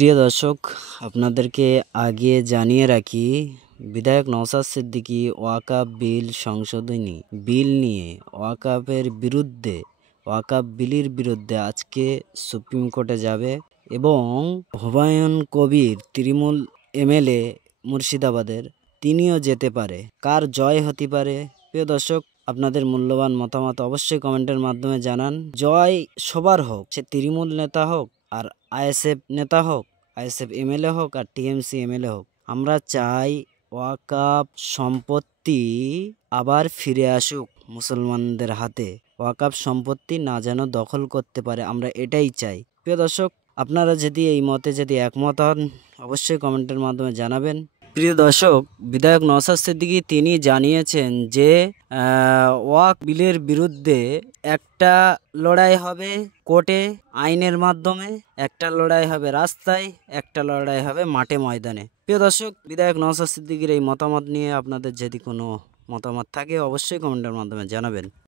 প্রিয় দর্শক, আপনাদেরকে আগে জানিয়ে রাখি, বিধায়ক নওশাদ সিদ্দিকী ওয়াকফ বিল সংশোধনী বিল নিয়ে ওয়াকফ বিলের বিরুদ্ধে আজকে সুপ্রিম কোর্টে যাবে এবং হুমায়ুন কবির তৃণমূল এমএলএ মুর্শিদাবাদের, তিনিও যেতে পারে। কার জয় হতে পারে? প্রিয় দর্শক, আপনাদের মূল্যবান মতামত অবশ্যই কমেন্টের মাধ্যমে জানান। জয় সবার হোক, সে তৃণমূল নেতা হোক আর আইএসএফ নেতা হোক, আইএসএফ এমএলএ হোক আর টিএমসি এমএলএ হোক। আমরা চাই ওয়াকফ সম্পত্তি আবার ফিরে আসুক মুসলমানদের হাতে। ওয়াকফ সম্পত্তি না যেন দখল করতে পারে, আমরা এটাই চাই। প্রিয় দর্শক, আপনারা যদি এই মতে একমত হন অবশ্যই কমেন্টের মাধ্যমে জানাবেন। প্রিয় দর্শক, বিধায়ক নওশাদ সিদ্দিকী তিনি জানিয়েছেন যে ওয়াকফ বিলের বিরুদ্ধে একটা লড়াই হবে কোর্টে আইনের মাধ্যমে, একটা লড়াই হবে রাস্তায়, একটা লড়াই হবে মাঠে ময়দানে। প্রিয় দর্শক, বিধায়ক নওশাদ সিদ্দিকীর এই মতামত নিয়ে আপনাদের যদি কোনো মতামত থাকে অবশ্যই কমেন্টের মাধ্যমে জানাবেন।